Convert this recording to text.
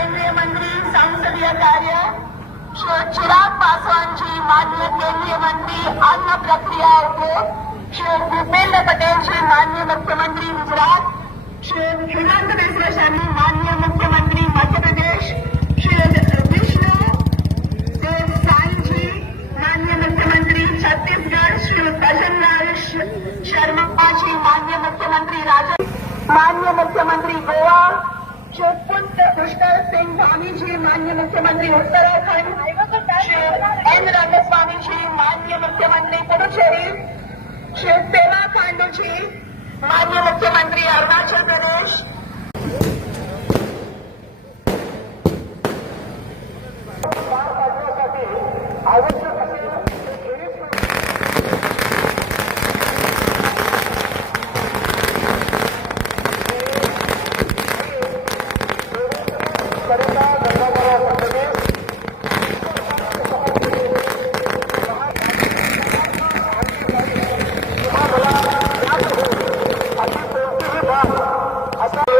केंद्रीय मंत्री संसदीय कार्य श्री चिराग पासवानजी माननीय केंद्रीय मंत्री अन्न प्रक्रिया उद्योग श्री भूपेंद्र पटेलजी माननीय मुख्यमंत्री गुजरात श्री हिमंत बिस्वा शर्मा माननीय मुख्यमंत्री मध्य प्रदेश श्री विष्णु देव साईजी माननीय मुख्यमंत्री छत्तीसगढ़ श्री भजनलाल शर्मा जी माननीय मुख्यमंत्री राजस्थान माननीय मुख्यमंत्री गोवा माननीय मुख्यमंत्री उत्तराखंड श्री एन. रंगस्वामीजी माननीय मुख्यमंत्री पुडुचेरी श्री पेमा खांडूजी माननीय मुख्यमंत्री अरुणाचल प्रदेश. आवश्यक আসসালাম